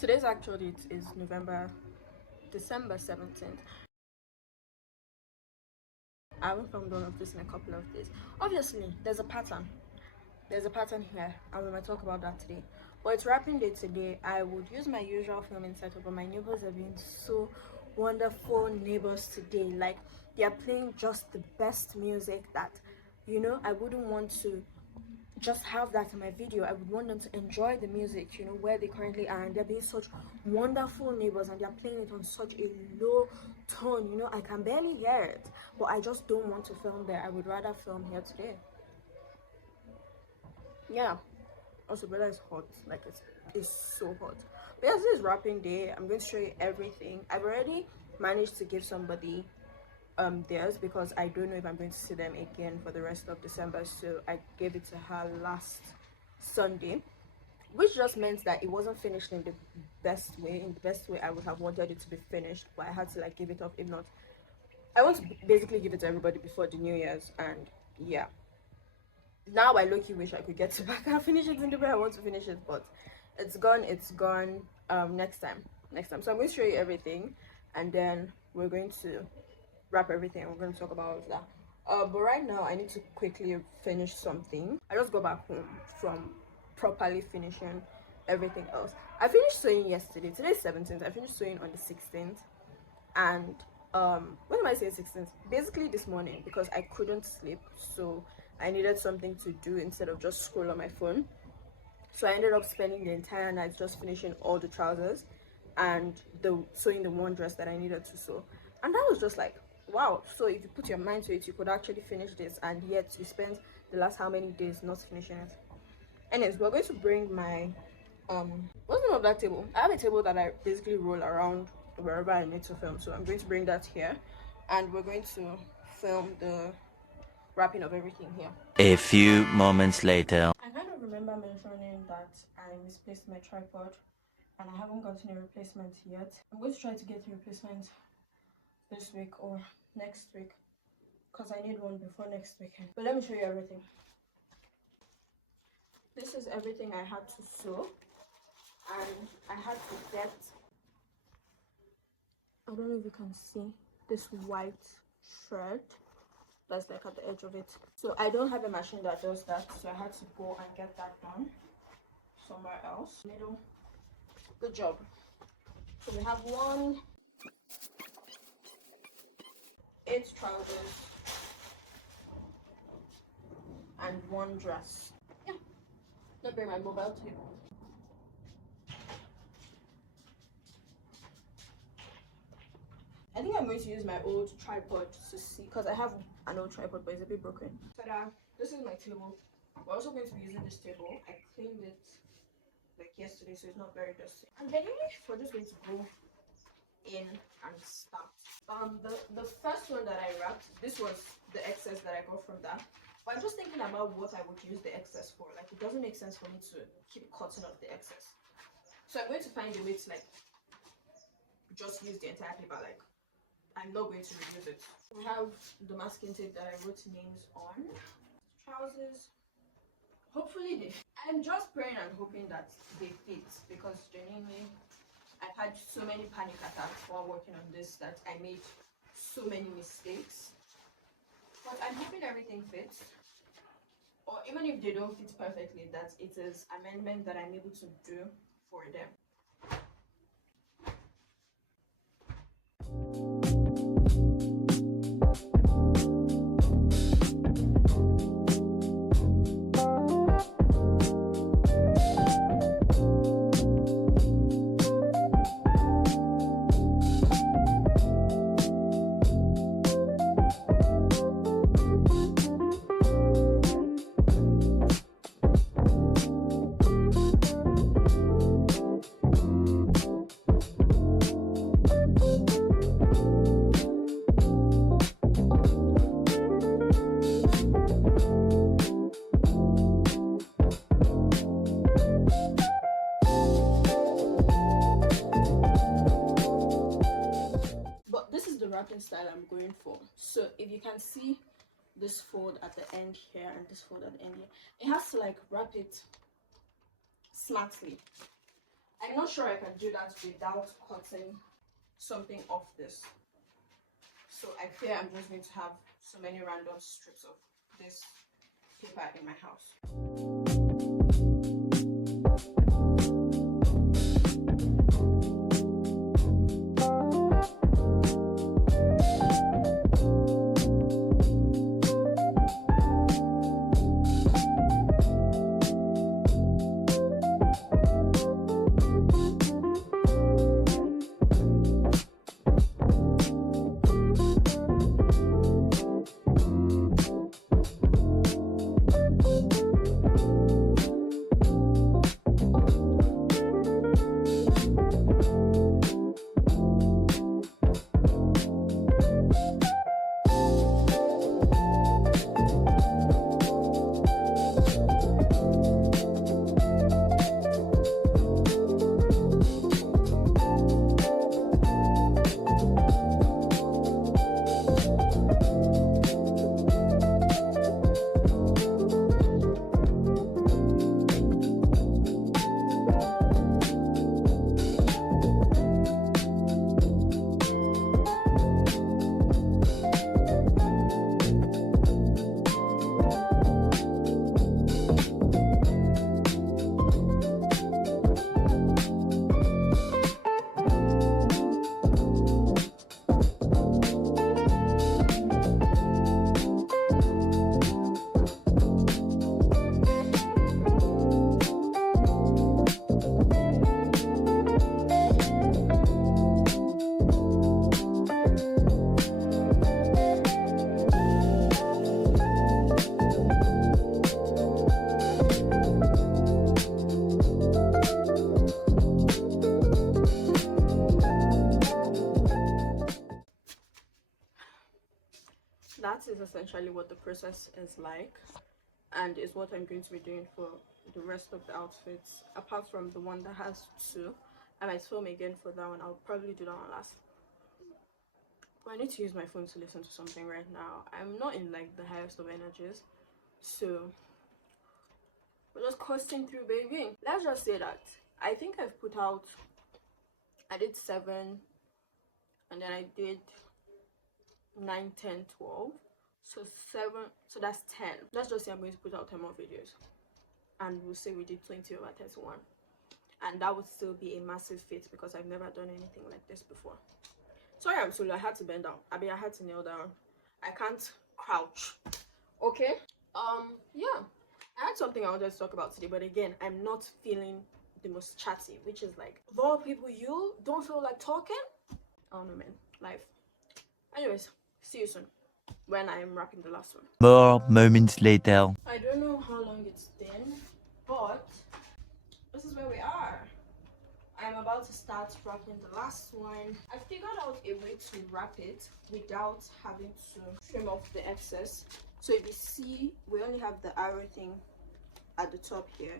Today's actual date is December 17th. I haven't filmed one of this in a couple of days. Obviously, there's a pattern. There's a pattern here, and we might talk about that today. But it's wrapping day today. I would use my usual filming setup, but my neighbors have been so wonderful neighbors today. Like, they are playing just the best music that, I wouldn't want to just have that in my video. I would want them to enjoy the music, where they currently are, and they're being such wonderful neighbors, and they're playing it on such a low tone. I can barely hear it, but I just don't want to film there. I would rather film here today. Yeah. Also, brother is hot. Like, it's so hot. But yes, this is wrapping day. I'm going to show you everything. I've already managed to give somebody theirs, because I don't know if I'm going to see them again for the rest of December. So I gave it to her last Sunday, which just meant that it wasn't finished in the best way. In the best way I would have wanted it to be finished, but I had to like give it up. If not, I want to basically give it to everybody before the New Year's. And yeah, now I low-key wish I could get to back and finish it in the way I want to finish it, but it's gone. Next time. So I'm going to show you everything, and then we're going to wrap everything. We're going to talk about all of that. But right now I need to quickly finish something. I just got back home from properly finishing everything else. I finished sewing yesterday. Today's 17th. I finished sewing on the 16th, and when am I saying 16th? Basically this morning, because I couldn't sleep, so I needed something to do instead of just scroll on my phone. So I ended up spending the entire night just finishing all the trousers and sewing the one dress that I needed to sew. And that was just like, wow. So if you put your mind to it, you could actually finish this, and yet you spent the last how many days not finishing it. Anyways, we're going to bring my what's the name of that table? I have a table that I basically roll around wherever I need to film, so I'm going to bring that here, and we're going to film the wrapping of everything here. A few moments later. I kind of remember mentioning that I misplaced my tripod, and I haven't gotten a replacement yet. I'm going to try to get a replacement this week or next week, because I need one before next weekend. But let me show you everything. This is everything I had to sew, and I had to get, I don't know if you can see this white thread that's like at the edge of it. So I don't have a machine that does that, so I had to go and get that done somewhere else. Middle. Good job. So we have 8 trousers and 1 dress. Yeah. Let me bring my mobile table. I think I'm going to use my old tripod to see, because I have an old tripod, but it's a bit broken. Ta-da! This is my table. We're also going to be using this table. I cleaned it like yesterday, so it's not very dusty. And then we're just going to go in and start. The first one that I wrapped, this was the excess that I got from that. But I'm just thinking about what I would use the excess for. Like, it doesn't make sense for me to keep cutting off the excess. So I'm going to find a way to like just use the entire paper. Like, I'm not going to reuse it. We have the masking tape that I wrote names on. Trousers. Hopefully they fit. I'm just praying and hoping that they fit, because genuinely I've had so many panic attacks while working on this that I made so many mistakes. But I'm hoping everything fits. Or even if they don't fit perfectly, that it is amendment that I'm able to do for them. Wrapping style I'm going for. So if you can see this fold at the end here and this fold at the end here, it has to like wrap it smartly. I'm not sure I can do that without cutting something off this. So I fear I'm just going to have so many random strips of this paper in my house. That is essentially what the process is like, and is what I'm going to be doing for the rest of the outfits, apart from the one that has two. I might film again for that one. I'll probably do that one last. But I need to use my phone to listen to something right now. I'm not in like the highest of energies, so we're just coasting through, baby. Let's just say that I think I've put out, I did 7, and then I did 9, 10, 12. So 7, so that's 10. Let's just say I'm going to put out 10 more videos, and we'll say we did 20 over 31, and that would still be a massive feat because I've never done anything like this before. Sorry, I'm solo. I had to bend down. I mean, I had to kneel down. I can't crouch. Okay. Yeah, I had something I wanted to talk about today, but again, I'm not feeling the most chatty, which is like, of all people, you don't feel like talking. Oh no, man, life. Anyways, see you soon when I'm wrapping the last one. More moments later. I don't know how long it's been, but this is where we are. I'm about to start wrapping the last one. I figured out a way to wrap it without having to trim off the excess. So if you see, we only have the arrow thing at the top here.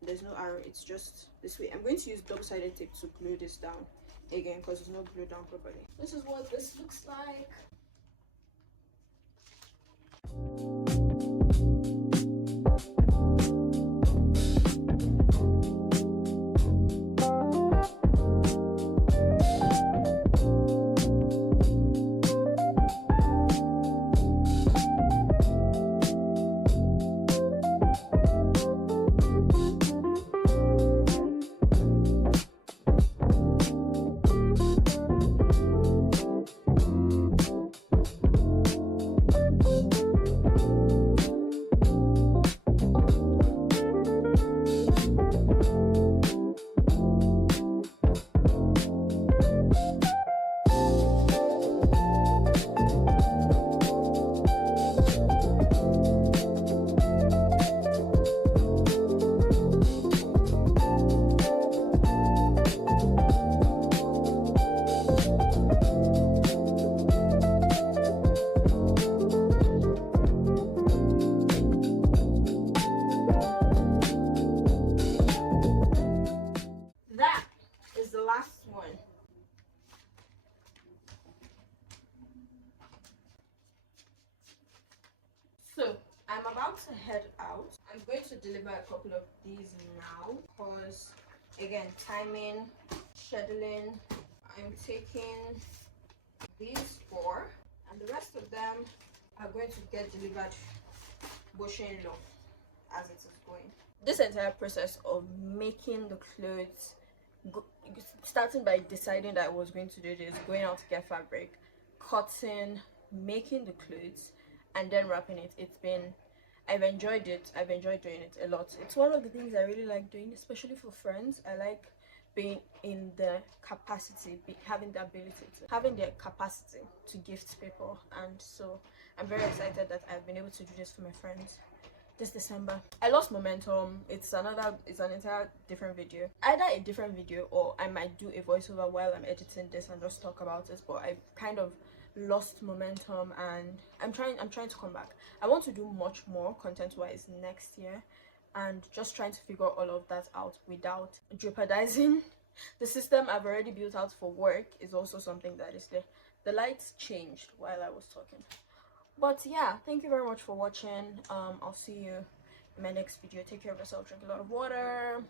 There's no arrow, it's just this way. I'm going to use double-sided tape to glue this down again because there's no glue down properly. This is what this looks like. So I'm about to head out. I'm going to deliver a couple of these now because Again, timing, scheduling. I'm taking these four, and the rest of them are going to get delivered bushing low as it is going. This entire process of making the clothes, starting by deciding that I was going to do this, going out to get fabric, cutting, making the clothes, and then wrapping it. I've enjoyed it. I've enjoyed doing it a lot. It's one of the things I really like doing, especially for friends. I like being in the capacity, having the ability having the capacity to gift people, and so I'm very excited that I've been able to do this for my friends this December. I lost momentum. It's an entire different video, either a different video, or I might do a voiceover while I'm editing this and just talk about it. But I kind of lost momentum, and I'm trying to come back. I want to do much more content wise next year, and just trying to figure all of that out without jeopardizing the system I've already built out for work. Is also something that is there. The lights changed while I was talking. But yeah, thank you very much for watching. I'll see you in my next video. Take care of yourself, drink a lot of water.